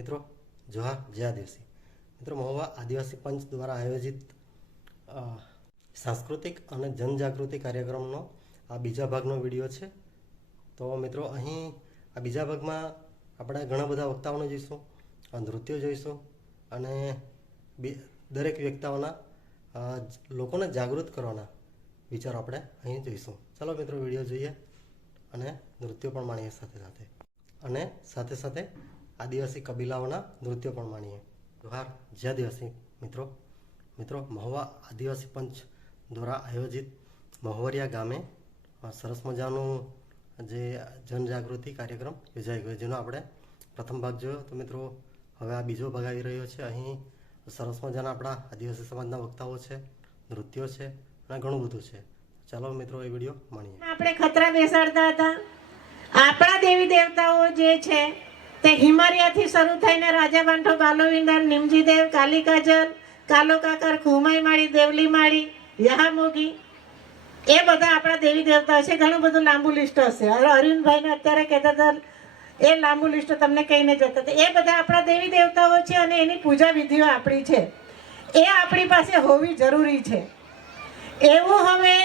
મિત્રો જોહાર, જય આદિવાસી. મિત્રો, મહુવા આદિવાસી પંચ દ્વારા આયોજિત સાંસ્કૃતિક અને જનજાગૃતિ કાર્યક્રમનો આ બીજા ભાગનો વિડીયો છે. તો મિત્રો, અહીં આ બીજા ભાગમાં આપણે ઘણા બધા વક્તાઓને જોઈશું, નૃત્યો જોઈશું અને દરેક વક્તાઓના લોકોને જાગૃત કરવાના વિચારો આપણે અહીં જોઈશું. ચાલો મિત્રો, વિડીયો જોઈએ અને નૃત્યો પણ માણીએ સાથે સાથે આદિવાસી કબીલાઓના નૃત્યો પણ માણીએ. જોહાર, જય આદિવાસી. મિત્રો, મહુવા આદિવાસી પંચ દ્વારા આયોજિત મહુવરિયા ગામે સરસ મજાનું જે જનજાગૃતિ કાર્યક્રમ યોજાઈ ગયો, જેનો આપણે પ્રથમ ભાગ જોયો. તો મિત્રો, હવે આ બીજો ભાગ આવી રહ્યો છે. અહીં સરસ મજાના આપણા આદિવાસી સમાજના વક્તાઓ છે, નૃત્યો છે અને ઘણું બધું છે. ચાલો મિત્રો, એ વિડીયો માણીએ. આપણે ખતરા બેસાડતા હતા. આપણા દેવી દેવતાઓ જે છે તે હિમાલયથી શરૂ થઈને રાજા બાંઠો, બાલોવિંદર, નિમજીદેવ, કાલિકાજલ, કાલો કાકર, ખુમાઈ માળી, દેવલી માળી, યહામોગી, એ બધા આપણા દેવી દેવતાઓ છે. ઘણું બધું લાંબુ લિસ્ટ હશે. અરવિંદભાઈને અત્યારે કહેતા હતા, એ લાંબુ લિસ્ટ તમને કહીને જતા હતા. એ બધા આપણા દેવી દેવતાઓ છે અને એની પૂજા વિધિઓ આપણી છે. એ આપણી પાસે હોવી જરૂરી છે. એવું હવે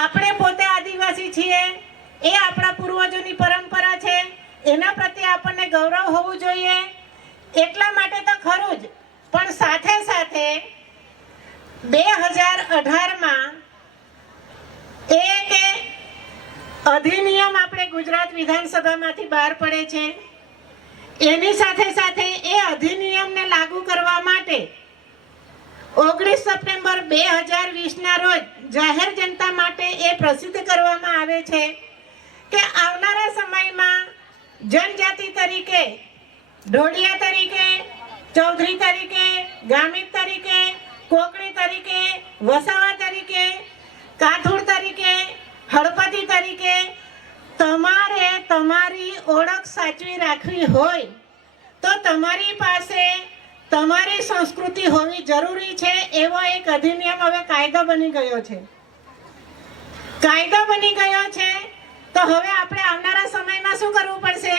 આપણે પોતે આદિવાસી છીએ, એ આપણા પૂર્વજોની પરંપરા છે, એના પ્રત્યે આપણને ગૌરવ હોવું જોઈએ. એટલા માટે તો ખરું જ, પણ સાથે સાથે 2018માં એક અધિનિયમ આપણે ગુજરાત વિધાનસભામાંથી બહાર પડે છે. એની સાથે સાથે એ અધિનિયમને લાગુ કરવા માટે 19 સપ્ટેમ્બર 2020ના રોજ જાહેર જનતા માટે એ પ્રસિદ્ધ કરવામાં આવે છે કે આવનારા સમયમાં જનજાતિ તરીકે, ઢોલિયા તરીકે, ચૌધરી તરીકે, ગામિત તરીકે, કોકણી તરીકે, વસાવા તરીકે, કાથુડ તરીકે, હળપતિ તરીકે તમારે તમારી ઓળખ સાચવી રાખવી હોય તો તમારી પાસે તમારી સંસ્કૃતિ હોવી જરૂરી છે. એવો એક અધિનિયમ હવે કાયદો બની ગયો છે. તો હવે આપણે આવનારા સમયમાં શું કરવું પડશે?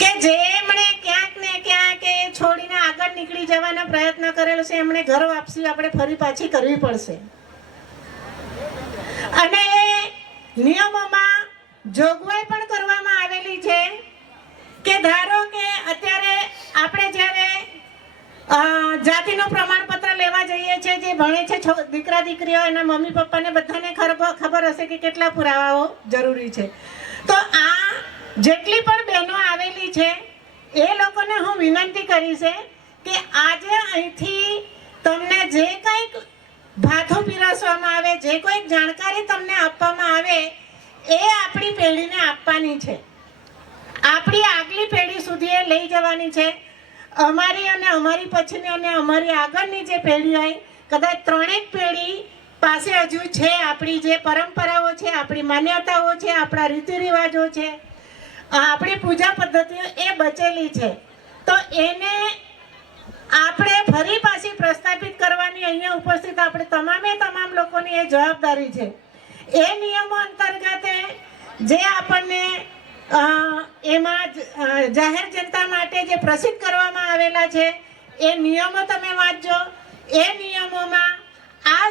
કે જેમણે ક્યાંક ને ક્યાંક એ છોડીને આગળ નીકળી જવાનો પ્રયત્ન કરેલો છે, એમણે ઘર વાપસી આપણે ફરી પાછી કરવી પડશે. અને એ નિયમોમાં જોગવાઈ પણ કરવામાં આવેલી છે કે ધારો કે અત્યારે આપણે જ્યારે જાતિનું પ્રમાણપત્ર લેવા જઈએ છીએ, જે ભણે છે દીકરા દીકરીઓ, એના મમ્મી પપ્પાને બધાને ખબર હશે કે કેટલા પુરાવાઓ જરૂરી છે. તો આ જેટલી પણ બહેનો આવેલી છે એ લોકોને હું વિનંતી કરીશ કે આજે અહીંથી તમને જે કંઈક ભાથું પીરસવામાં આવે, જે કોઈક જાણકારી તમને આપવામાં આવે, એ આપણી પેઢીને આપવાની છે. આપણી આગલી પેઢી સુધી એ લઈ જવાની છે. અમારી અને અમારી પછીની અને અમારી આગળની જે પેઢી હોય, કદાચ ત્રણેક પેઢી પાસે હજુ છે આપણી જે પરંપરાઓ છે, આપણી માન્યતાઓ છે, આપણા રીતિ રિવાજો છે, આપણી પૂજા પદ્ધતિઓ એ બચેલી છે. તો એને આપણે ફરી પાછી પ્રસ્થાપિત કરવાની અહીંયા ઉપસ્થિત આપણે તમામ લોકોની એ જવાબદારી છે. એ નિયમો અંતર્ગત જે આપણને એમાં જાહેર જનતા માટે જે પ્રસિદ્ધ કરવામાં આવેલા છે એ નિયમો તમે વાંચજો. એ નિયમોમાં આ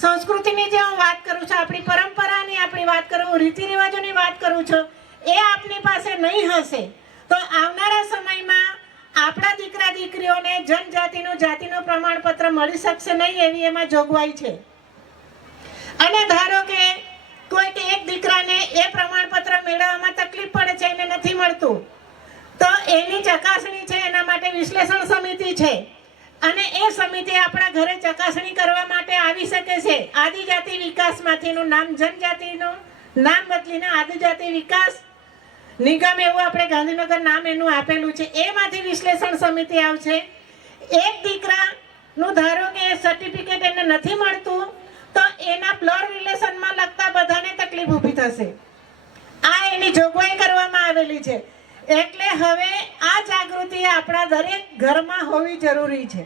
સંસ્કૃતિની જે હું વાત કરું છું, આપણી પરંપરાની આપણી વાત કરું, રીતિ રિવાજોની વાત કરું છું, એ આપની પાસે નહીં હશે તો આવનારા સમયમાં આપણા દીકરા દીકરીઓને જાતિનું પ્રમાણપત્ર મળી શકશે નહીં, એવી એમાં જોગવાઈ છે. અને ધારો કે કોઈક એક દીકરાને એ પ્રમાણપત્ર મેળવવામાં તકલીફ પડે છે, એને નથી મળતું, તો એની ચકાસણી છે, એના માટે વિશ્લેષણ સમિતિ છે અને એ સમિતિ આપણા ઘરે ચકાસણી કરવા માટે આવી શકે છે. આદિજાતિ વિકાસમાંથીનું નામ, જનજાતિનું નામ બદલીને આદિજાતિ વિકાસ નિગમ એવું આપણે ગાંધીનગર નામ એનું આપેલું છે. એમાંથી વિશ્લેષણ સમિતિ આવશે. એક દીકરાનું ધારો કે સર્ટિફિકેટ એને નથી મળતું તો એના બ્લડ રિલેશનમાં લગતા બધાને તકલીફ ઊભી થશે. આ એની જોગવાઈ કરવામાં આવેલી છે. એટલે હવે આ જાગૃતિ આપણા દરેક ઘરમાં હોવી જરૂરી છે.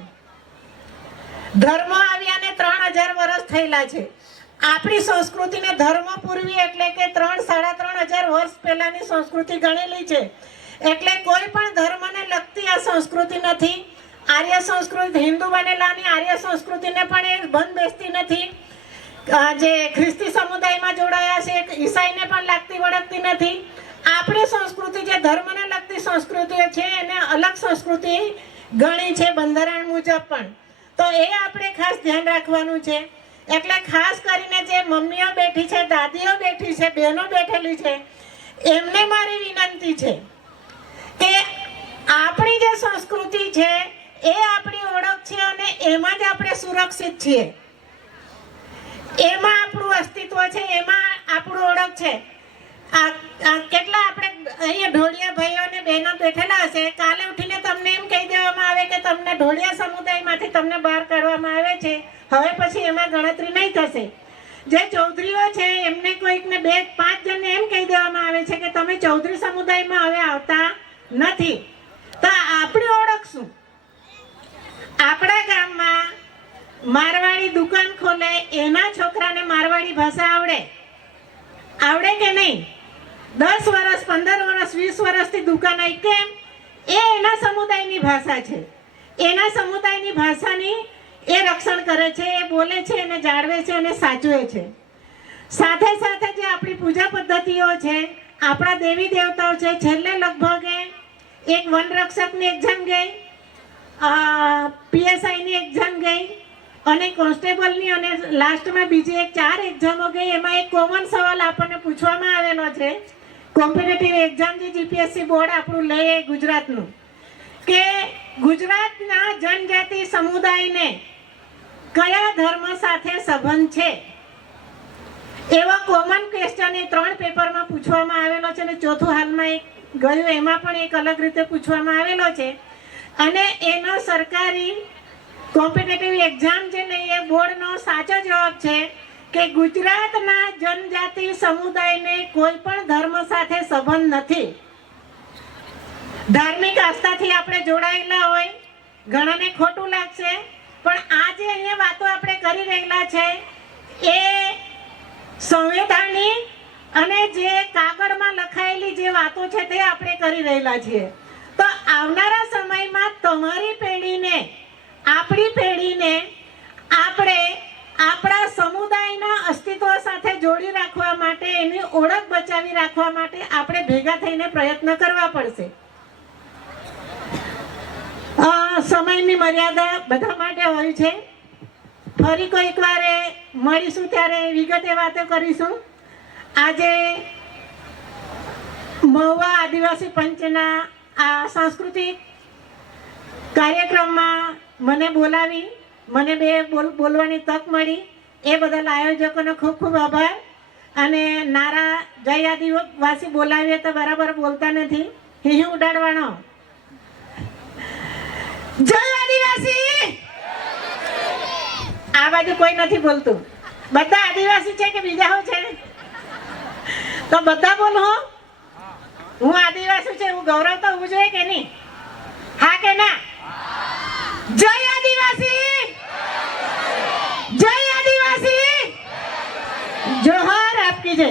ધર્મ આવ્યાને 3000 વર્ષ થયેલા છે. આપણી સંસ્કૃતિને ધર્મ પૂર્વી એટલે કે 3,500 વર્ષ પહેલાની સંસ્કૃતિ ગણેલી છે. એટલે કોઈ પણ ધર્મને લગતી આ સંસ્કૃતિ નથી. આર્ય સંસ્કૃતિ હિન્દુ બનેલાની આર્ય સંસ્કૃતિને પણ એ બંધ બેસતી નથી. જે ખ્રિસ્તી સમુદાયમાં જોડાયા છે ઈસાઈને પણ લાગતી વળગતી નથી. આપણી સંસ્કૃતિ જે ધર્મને લગતી સંસ્કૃતિઓ છે એને અલગ સંસ્કૃતિ ગણી છે બંધારણ મુજબ પણ. તો એ આપણે ખાસ ધ્યાન રાખવાનું છે. એટલે ખાસ કરીને જે મમ્મીઓ બેઠી છે, દાદીઓ બેઠી છે, બહેનો બેઠેલી છે, એમને મારી વિનંતી છે કે આપણી જે સંસ્કૃતિ છે એ આપણી ઓળખ છે અને એમાં જ આપણે સુરક્ષિત છીએ. એમાં આપણું અસ્તિત્વ છે, એમાં આપણું ઓળખ છે. કેટલા આપણે અહીંયા ઢોળિયા ભાઈઓ અને બહેનો બેઠેલા હશે, કાલે ઉઠીને તમને એમ કહી દેવામાં આવે કે તમને ઢોળિયા સમુદાયમાંથી તમને બહાર કાઢવામાં આવે છે, હવે પછી એમાં ગણતરી નહીં થશે. જે ચૌધરીઓ છે એમને કોઈકને 2-5 જણને એમ કહી દેવામાં આવે છે કે તમે ચૌધરી સમુદાયમાં હવે આવતા નથી. તો આપણી ઓળખ શું? આપણા ગામમાં મારવાડી દુકાન ખોલે, એના છોકરાને મારવાડી ભાષા આવડે કે નહીં? 10 વર્ષ, 15 વર્ષ, 20 વર્ષથી દુકાન આવી કેમ? એ એના સમુદાયની ભાષા છે. એના સમુદાયની ભાષાની એ રક્ષણ કરે છે, એ બોલે છે, એને જાળવે છે અને સાચવે છે. સાથે સાથે જે આપણી પૂજા પદ્ધતિઓ છે, આપણા દેવી દેવતાઓ છે, છેલ્લે લગભગ એક વનરક્ષકની એક્ઝામ ગઈ, PSIની એક્ઝામ ગઈ અને કોન્સ્ટેબલની અને લાસ્ટમાં બીજી 4 એક્ઝામો ગઈ. એમાં એક કોમન સવાલ આપણને પૂછવામાં આવેલો છે, કોમ્પિટિટિવ એક્ઝામ જે GPSC બોર્ડ આપણું લે ગુજરાતનું, કે ગુજરાતના જનજાતિ સમુદાયને કયા ધર્મ સાથે સંબંધ છે? એવા કોમન ક્વેશ્ચન એ 3 પેપરમાં પૂછવામાં આવેલો છે અને ચોથું હાલમાં એક ગયું, એમાં પણ એક અલગ રીતે પૂછવામાં આવેલો છે. અને એનો સરકારી કોમ્પિટિટિવ એક્ઝામ જે નહીં એ બોર્ડનો સાચો જવાબ છે કે ગુજરાતના જનજાતિ સમુદાયને કોઈ પણ ધર્મ સાથે સંબંધ નથી. ધાર્મિક આસ્થાથી આપણે જોડાયેલા હોય, ઘણાને ખોટું લાગશે, પણ આ જે અહીંયા વાતો આપણે કરી રહેલા છે એ સંવિધાનિક અને જે કાગળમાં લખાયેલી જે વાતો છે તે આપણે કરી રહેલા છીએ. તો આવનારા સમયમાં તમારી પેઢીને, આપણી પેઢીને આપણે આપણા સમુદાયના અસ્તિત્વ સાથે જોડી રાખવા માટે, એની ઓળખ બચાવી રાખવા માટે આપણે ભેગા થઈને પ્રયત્ન કરવા પડશે. સમયની મર્યાદા બધા માટે હોય છે. ફરી કોઈક વારે મળીશું ત્યારે વિગતે વાતો કરીશું. આજે મહુવા આદિવાસી પંચના આ સાંસ્કૃતિક કાર્યક્રમમાં મને બોલાવી, મને બોલવાની તક મળી, એ બદલ આયોજકોનો ખૂબ ખૂબ આભાર. અને નારા જય આદિવાસી બોલાવીએ તો બરાબર બોલતા નથી, હિહી ઉડાડવાનો. જય આદિવાસી! આ બાજુ કોઈ નથી બોલતું. બધા આદિવાસી છે કે બીજા હું છે? તો બધા બોલો. હું આદિવાસી છે, હું ગૌરવ તો હોવું જોઈએ કે નહીં? હા કે ના? જય આદિવાસી! જય આદિવાસી! જોહાર આપકી જય.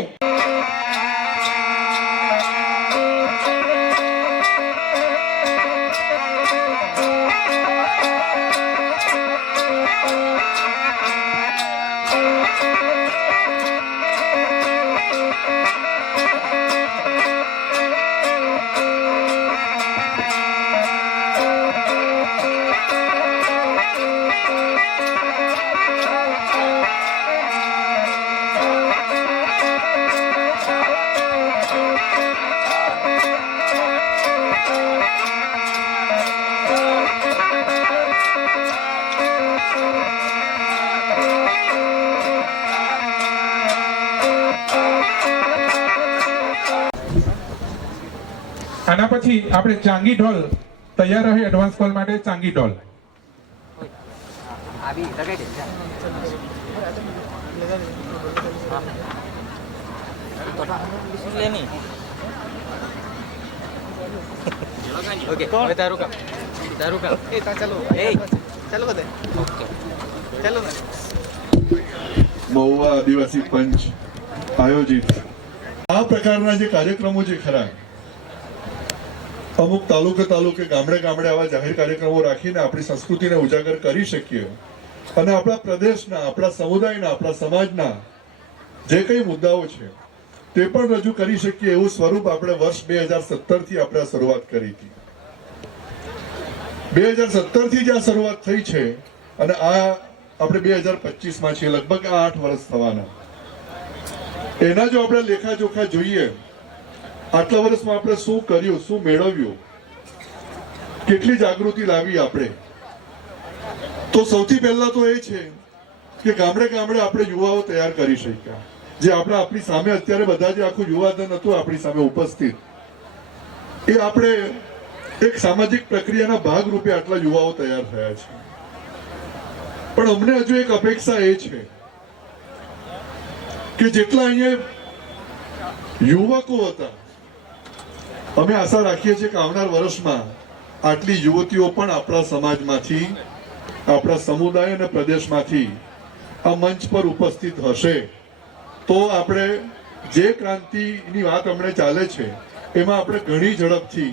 આના પછી આપણે ચાંગી ઢોલ તૈયાર રહે. એડવાન્સ કોલ માટે ચાંગી ઢોલ. ओके तारू का ए चलो ए चलो बता ओके चलो ना મહુવા આદિવાસી પંચ આયોજિત આ પ્રકારના જે કાર્યક્રમો જે ખરા, અમુક તાલુકે ગામડે આવા જાહેર કાર્યક્રમો રાખીને આપણી સંસ્કૃતિને ઉજાગર કરી શકીએ અને આપણા પ્રદેશના, આપણા સમુદાયના, આપણા સમાજના જે કઈ મુદ્દાઓ છે તે પણ રજૂ કરી શકીએ એવું સ્વરૂપ આપણે વર્ષ 2017 થી આપણે શરૂઆત કરી હતી. 2017 થી જ આ શરૂઆત થઈ છે અને આ આપણે 2025 માં છીએ, લગભગ 8 વર્ષ થવાના. એના જો આપણે લેખાજોખા જોઈએ, આટલા વર્ષમાં આપણે શું કર્યું, શું મેળવ્યું, કેટલી જાગૃતિ લાવી આપણે, તો સૌથી પહેલા તો એ છે કે ગામડે આપણે યુવાઓ તૈયાર કરી શક્યા. જે આપણી સામે અત્યારે બધા જે આખું યુવાધન હતું આપણી સામે ઉપસ્થિત, એ આપણે એક સામાજિક પ્રક્રિયાના ભાગ રૂપે આટલા યુવાઓ તૈયાર થયા છે. પણ અમને હજુ એક અપેક્ષા એ છે કે જેટલા અહીંયા યુવકો હતા, અમે આશા રાખીએ છીએ કે આવનાર વર્ષમાં આટલી યુવતીઓ પણ આપણા સમાજમાંથી, આપણા સમુદાય અને પ્રદેશમાંથી આ મંચ પર ઉપસ્થિત હશે તો આપણે જે ક્રાંતિની વાત હમણાં ચાલે છે એમાં આપણે ઘણી ઝડપથી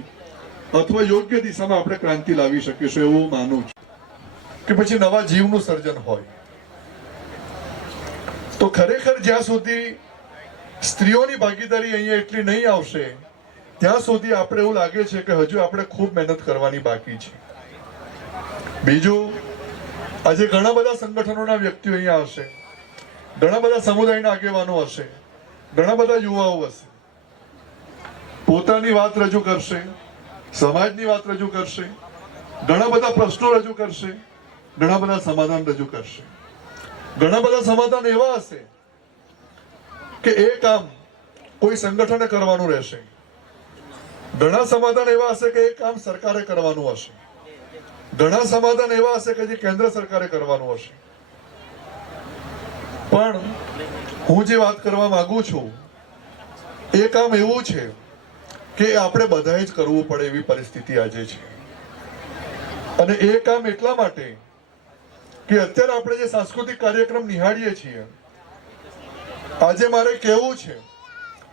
અથવા યોગ્ય દિશામાં આપણે ક્રાંતિ લાવી શકીશું એવું માનું છું. કે પછી નવા જીવનું સર્જન હોય તો ખરેખર જ્યાં સુધી સ્ત્રીઓની ભાગીદારી અહીંયા એટલી નહીં આવશે ત્યાં સુધી આપણે એવું લાગે છે કે હજુ આપણે ખૂબ મહેનત કરવાની બાકી છે. બીજું, આજે ઘણા બધા સંગઠનોના વ્યક્તિઓ અહીંયા હશે, ઘણા બધા સમુદાયના આગેવાનો હશે, ઘણા બધા યુવાઓ હશે, પોતાની વાત રજૂ કરશે, સમાજની વાત રજૂ કરશે, ઘણા બધા પ્રશ્નો રજૂ કરશે, ઘણા બધા સમાધાન રજૂ કરશે. ઘણા બધા સમાધાન એવા હશે કે એ કામ કોઈ સંગઠને કરવાનું રહેશે, ઘણા સમાધાન એવા હશે કે એ કામ સરકારે કરવાનું હશે, ઘણા સમાધાન એવા હશે કે જે કેન્દ્ર સરકારે કરવાનું હશે. પણ હું જે વાત કરવા માંગુ છું એ કામ એવું છે કે આપણે બધાએ જ કરવું પડે એવી પરિસ્થિતિ આજે છે. અને એ કામ એટલા માટે કે અત્યારે આપણે જે સાંસ્કૃતિક કાર્યક્રમ નિહાળીએ છીએ, આજે મારે કહેવું છે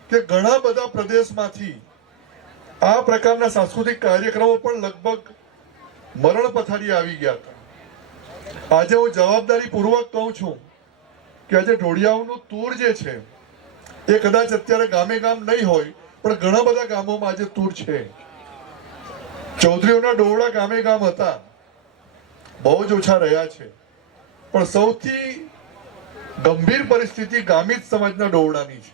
કે ઘણા બધા પ્રદેશમાંથી આ પ્રકારના સાંસ્કૃતિક કાર્યક્રમો પણ લગભગ મરણ પથારી આવી ગયા હતા. આજે હું જવાબદારી પૂર્વક કહું છું કે આજે ઢોળિયાઓનું તૂર જે છે એ કદાચ અત્યારે ગામે ગામ નહીં હોય પણ ઘણા બધા ગામોમાં આજે તૂર છે. ચૌધરીઓના ડોવડા ગામે ગામ હતા, બહુ જ ઓછા રહ્યા છે, પણ સૌથી ગંભીર પરિસ્થિતિ ગામિત સમાજના ડોવડાની છે.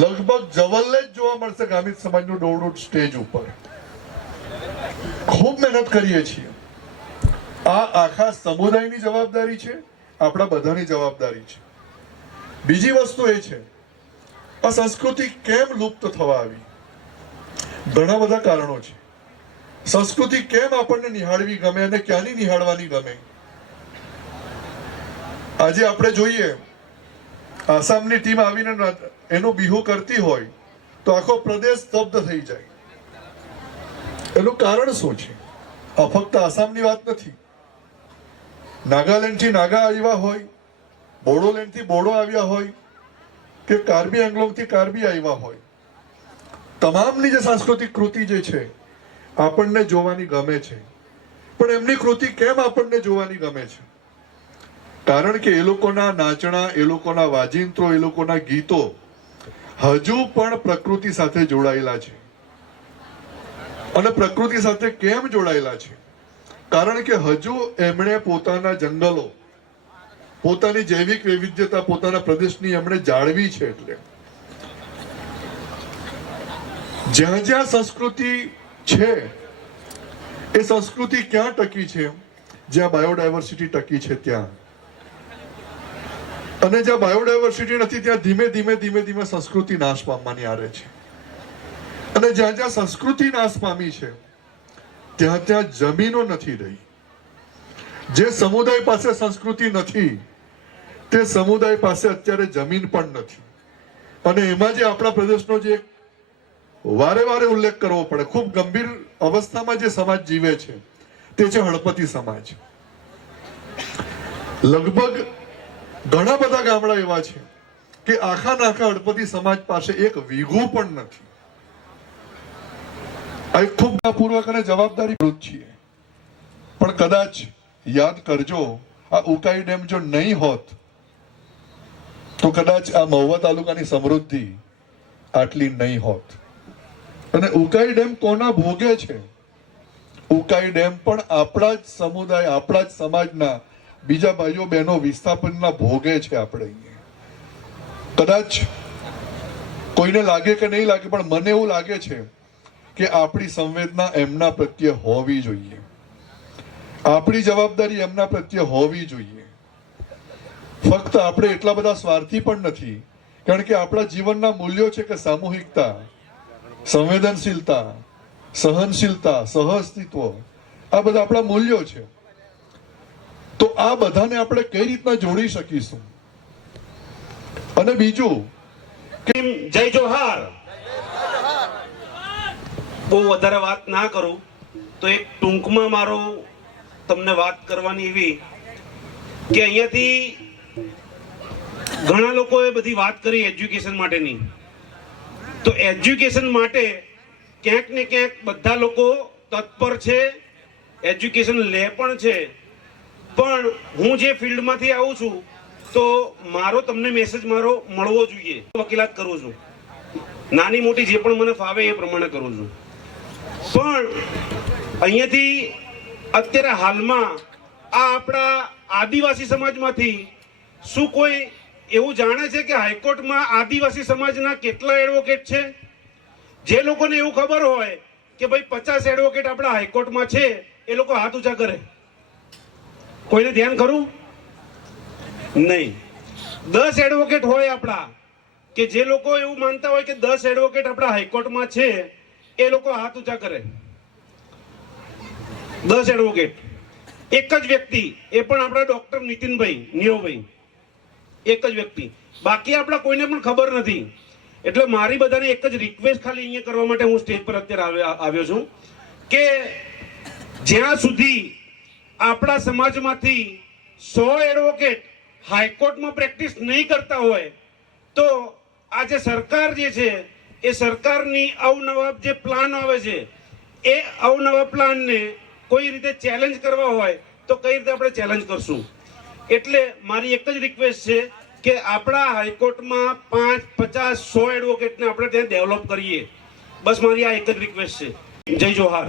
લગભગ જવલ્લે જ જોવા મળશે ગામિત સમાજનું ડોવડું સ્ટેજ ઉપર. ખૂબ મહેનત કરીએ છીએ. આ આખા સમુદાયની જવાબદારી છે, આપણા બધાની જવાબદારી છે. બીજી વસ્તુ એ છે, આ સંસ્કૃતિ કેમ લુપ્ત થવા આવી? ઘણા બધા કારણો છે. સંસ્કૃતિ કેમ આપણને નિહાળવી ગમે અને ક્યાંની નિહાળવાની ગમે? આજે આપણે જોઈએ આસામની ટીમ આવીને એનું બિહુ કરતી હોય તો આખો પ્રદેશ સ્તબ્ધ થઈ જાય. એનું કારણ શું છે? આ ફક્ત આસામની વાત નથી. નાગાલેન્ડથી નાગા આવ્યા હોય, બોડોલેન્ડથી બોડો આવ્યા હોય કે કાર્બી એંગ્લોંગથી કાર્બી આવ્યા હોય, તમામની જે સાંસ્કૃતિક કૃતિ જે છે આપણને જોવાની ગમે છે. પણ એમની કૃતિ કેમ આપણને જોવાની ગમે છે? કારણ કે એ લોકોના નાચણા, એ લોકોના વાજિંત્રો, એ લોકોના ગીતો હજુ પણ પ્રકૃતિ સાથે જોડાયેલા છે. અને પ્રકૃતિ સાથે કેમ જોડાયેલા છે? કારણ કે હજુ એમણે પોતાના જંગલો, પોતાની જૈવિક વૈવિધ્યતા, પોતાના પ્રદેશની એમણે જાળવી છે. એટલે જ્યાં જ્યાં સંસ્કૃતિ છે એ સંસ્કૃતિ ક્યાં ટકી છે? જ્યાં બાયોડાયવર્સિટી ટકી છે ત્યાં. અને જ્યાં બાયોડાયવર્સિટી નથી ત્યાં ધીમે ધીમે સંસ્કૃતિ નાશ પામવાની આરે છે. અને જ્યાં જ્યાં સંસ્કૃતિ નાશ પામી છે ત્યાં ત્યાં જમીનો નથી રહી. જે સમુદાય પાસે સંસ્કૃતિ નથી તે સમુદાય પાસે અત્યારે જમીન પણ નથી. અને એમાં જે આપણા પ્રદેશનો જે વારે વારે ઉલ્લેખ કરવો પડે, ખૂબ ગંભીર અવસ્થામાં જે સમાજ જીવે છે તે છે હળપતિ સમાજ. લગભગ ઘણા બધા ગામડા એવા છે કે આખા નાખા અડપતિ સમાજ પાસે એક વીઘો પણ નથી. આ એક ખૂબ પૂર્વક અને જવાબદારી વૃત્ત છીએ. પણ કદાચ યાદ કરજો, આ ઉકાઈ ડેમ જો નહીં હોત તો કદાચ આ મહુવા તાલુકાની સમૃદ્ધિ આટલી નહીં હોત. અને ઉકાઈ ડેમ કોના ભોગે છે? ઉકાઈ ડેમ પણ આપણા જ સમુદાય, આપણા જ સમાજના બીજા ભાઈઓ બહેનો વિસ્થાપનના ભોગે છે. આપણે અહીંયા કદાચ કોઈને લાગે કે નહીં લાગે, પણ મને એવું લાગે છે કે આપણી સંવેદના એમના પ્રત્યે હોવી જોઈએ, આપણી જવાબદારી એમના પ્રત્યે હોવી જોઈએ. ફક્ત આપણે એટલા બધા સ્વાર્થી પણ નથી, કારણ કે આપણા જીવનના મૂલ્યો છે કે સામૂહિકતા, સંવેદનશીલતા, સહનશીલતા, સહઅસ્તિત્વ, આ બધા આપણા મૂલ્યો છે. તો આ બધાને આપણે કઈ રીતના જોડી શકીશું? અને બીજું, જય જોહાર. બહુ વધારે વાત ના કરું તો એક ટૂંકમાં મારો તમને વાત કરવાની એવી કે અહીંયાથી ઘણા લોકોએ બધી વાત કરી એજ્યુકેશન માટેની. તો એજ્યુકેશન માટે ક્યાંક ને ક્યાંક બધા લોકો તત્પર છે, એજ્યુકેશન લે પણ છે. પણ હું જે ફિલ્ડમાંથી આવું છું તો મારો તમને મેસેજ મારો મળવો જોઈએ. વકીલાત કરું છું, નાની મોટી જે પણ મને ફાવે એ પ્રમાણે કરું છું. પણ અહીંયાથી અત્યારે હાલમાં આ આપણા આદિવાસી સમાજમાંથી શું કોઈ એવું જાણે છે કે હાઈકોર્ટમાં આદિવાસી સમાજના કેટલા એડવોકેટ છે? જે લોકોને એવું ખબર હોય કે ભાઈ 50 એડવોકેટ આપણા હાઈકોર્ટમાં છે, એ લોકો હાથ ઊંચા કરે. કોઈને ધ્યાન ખરું? નહીં. 10 એડવોકેટ હોય આપણા, કે જે લોકો એવું માનતા હોય કે 10 એડવોકેટ આપણા હાઈકોર્ટમાં છે, એ લોકો હાથ ઊંચા કરે. 10 એડવોકેટ. એક જ વ્યક્તિ, એ પણ આપણા ડોક્ટર નીતિનભાઈ નિયોભાઈ, એક જ વ્યક્તિ. બાકી આપણા કોઈને પણ ખબર નથી. એટલે મારી બધાને એક જ રિક્વેસ્ટ ખાલી અહીંયા કરવા માટે હું સ્ટેજ પર અત્યારે આવ્યો છું કે જ્યાં સુધી આપણા સમાજમાંથી 100 એડવોકેટ હાઈકોર્ટમાં પ્રેક્ટિસ નહીં કરતા હોય તો આ જે સરકાર જે છે એ સરકારની અવનવા જે પ્લાન આવે છે એ અવનવા પ્લાનને કોઈ રીતે ચેલેન્જ કરવા હોય તો કઈ રીતે આપણે ચેલેન્જ કરશું? એટલે મારી એક જ રિક્વેસ્ટ છે કે આપણા હાઈકોર્ટમાં 5, 50, 100 એડવોકેટને આપણે ત્યાં ડેવલપ કરીએ. બસ મારી આ એક જ રિક્વેસ્ટ છે. જય જોહાર.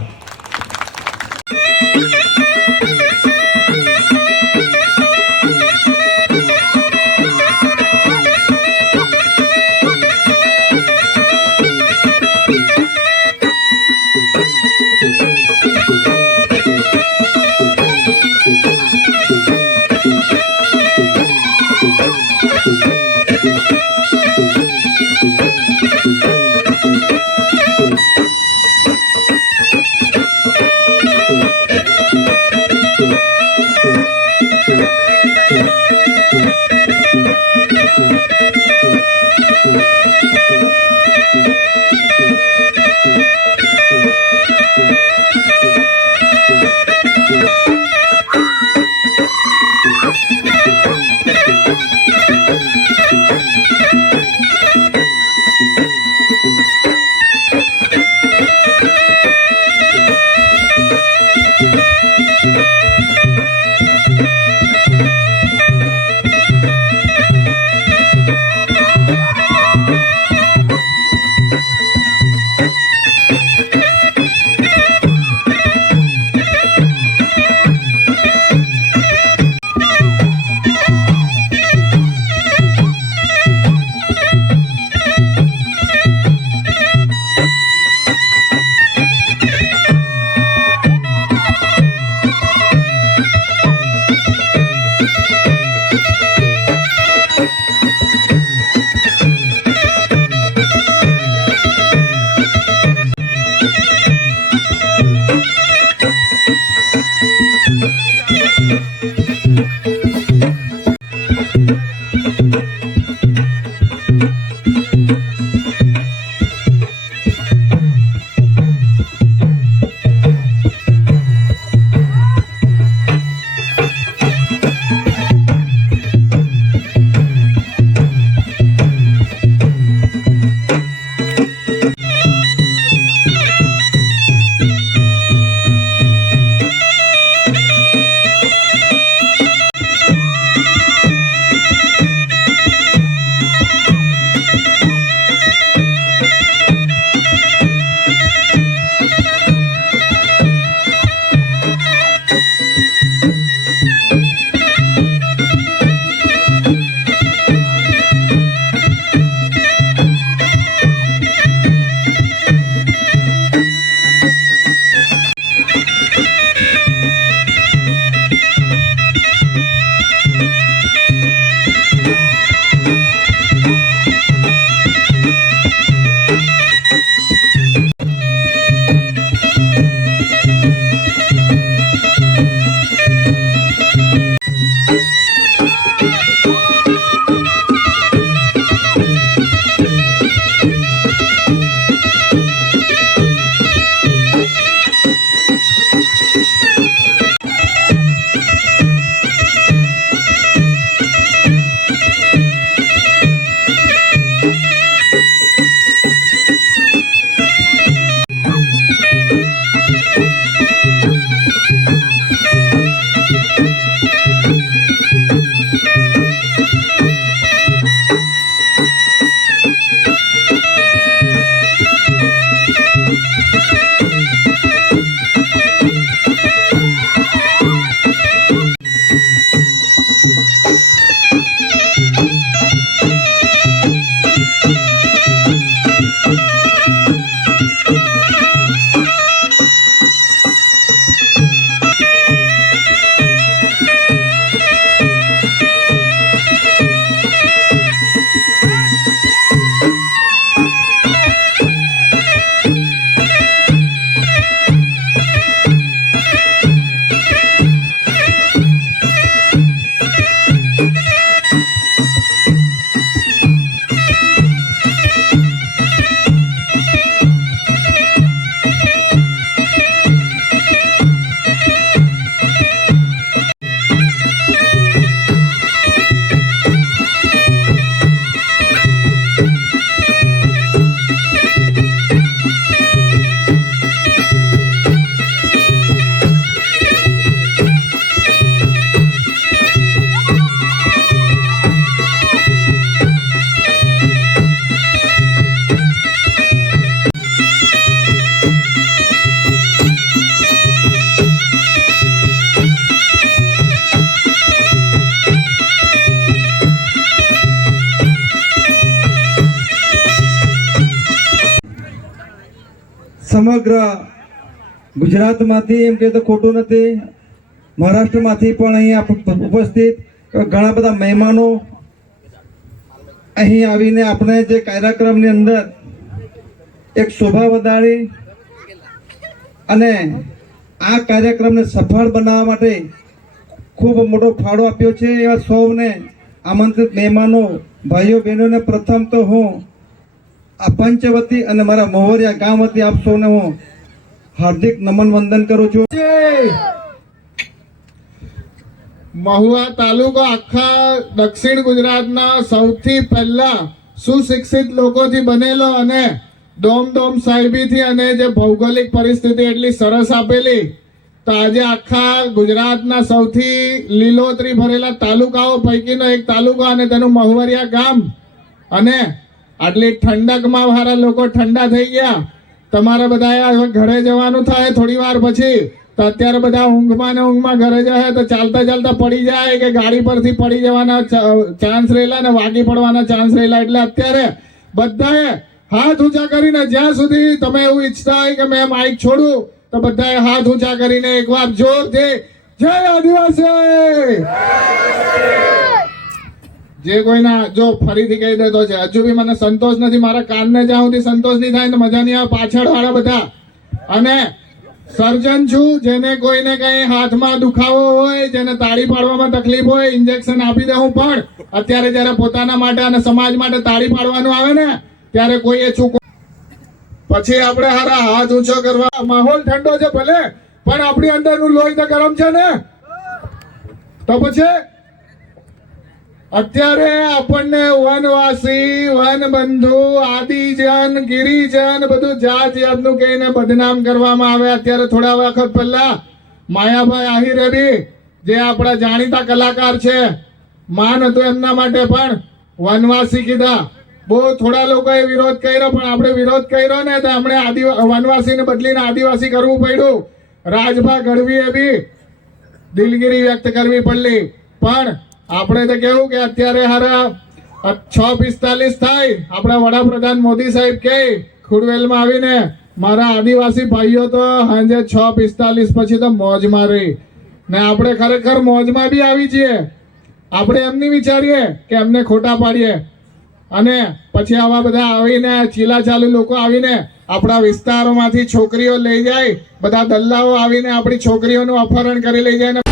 સમગ્ર ગુજરાતમાંથી એમ કે તો ખોટું નથી, મહારાષ્ટ્રમાંથી પણ અહીંયા ઉપસ્થિત ઘણા બધા મહેમાનો અહીં આવીને આપણે જે કાર્યક્રમની અંદર એક શોભા વધારી અને આ કાર્યક્રમને સફળ બનાવવા માટે ખૂબ મોટો ફાળો આપ્યો છે એવા સૌને આમંત્રિત મહેમાનો ભાઈઓ બહેનોને પ્રથમ તો હું આ પંચવતી અને મારા મોહરિયા ગામ વતી આપ સૌને હું હાર્દિક નમન વંદન કરું છું. મહુવા તાલુકો આખા દક્ષિણ ગુજરાતના સૌથી પહેલા સુશિક્ષિત લોકોથી બનેલો અને ડોમ સાહેબીથી અને જે ભૌગોલિક પરિસ્થિતિ એટલી સરસ આપેલી, તો આજે આખા ગુજરાતના સૌથી લીલોતરી ભરેલા તાલુકાઓ પૈકીનો એક તાલુકો અને તેનું મહુવરિયા ગામ, અને આટલી ઠંડકમાં મારા લોકો ઠંડા થઈ ગયા. તમારા બધા હવે ઘરે જવાનું થાય થોડી વાર પછી, તો અત્યારે બધા ઊંઘમાં ઘરે જાય તો ચાલતા પડી જાય કે ગાડી પરથી પડી જવાના ચાન્સ રહેલા ને વાગી પડવાના ચાન્સ રહેલા. એટલે અત્યારે બધાએ હાથ ઊંચા કરીને, જ્યાં સુધી તમે એવું ઈચ્છતા હોય કે મેં માઇક છોડું, તો બધાએ હાથ ઊંચા કરીને એકવાર જોરથી જય આદિવાસી. જે કોઈના જો ફરીથી કહી દેતો છે, હજુ બી મને સંતોષ નથી, મારા કાનને જ્યાં સુધી સંતોષ નહીં થાય તો મજા નહીં આવે. પાછળ વાળા બધા અને સર્જન છું, જેને કોઈને કઈ હાથમાં દુખાવો હોય, જેને તાળી પાડવામાં તકલીફ હોય, ઇન્જેક્શન આપી દઉં. પણ અત્યારે જયારે પોતાના માટે અને સમાજ માટે તાળી પાડવાનું આવે ને, ત્યારે કોઈએ ચૂકો. પછી આપણે હારા હાથ ઊંચો કરવા. માહોલ ઠંડો છે ભલે, પણ આપણી અંદરનું લોહી તો ગરમ છે ને. તો પછી અત્યારે આપણને વનવાસી, વનબંધુ, આદિજન, ગિરિજન બધું જાત જાતનું કહીને બદનામ કરવામાં આવે. અત્યારે થોડા વખત પહેલા માયાભાઈ આહિરે બી, જે આપણા જાણીતા કલાકાર છે, માન હતું એમના માટે, પણ વનવાસી કીધા. બહુ થોડા લોકોએ વિરોધ કર્યો, પણ આપણે વિરોધ કર્યો ને તો આપણે વનવાસીને બદલીને આદિવાસી કરવું પડ્યું. રાજભા ગઢવીએ બી દિલગીરી વ્યક્ત કરવી પડલી. પણ આપણે તો કેવું કે અત્યારે હારા 6:45 થાય, આપણા વડાપ્રધાન મોદી સાહેબ કે ખુડવેલમાં આવીને મારા આદિવાસી ભાઈઓ તો સાંજે 6:45 પછી તો મોજમાં રહી ને. આપણે ખરેખર મોજમાં બી આવી છીએ. આપણે એમની વિચારીએ કે એમને ખોટા પાડીએ, અને પછી આવા બધા આવીને ચીલા ચાલુ લોકો આવીને આપણા વિસ્તારોમાંથી છોકરીઓ લઈ જાય, બધા દલ્લાઓ આવીને આપણી છોકરીઓનું અપહરણ કરી લઈ જાય.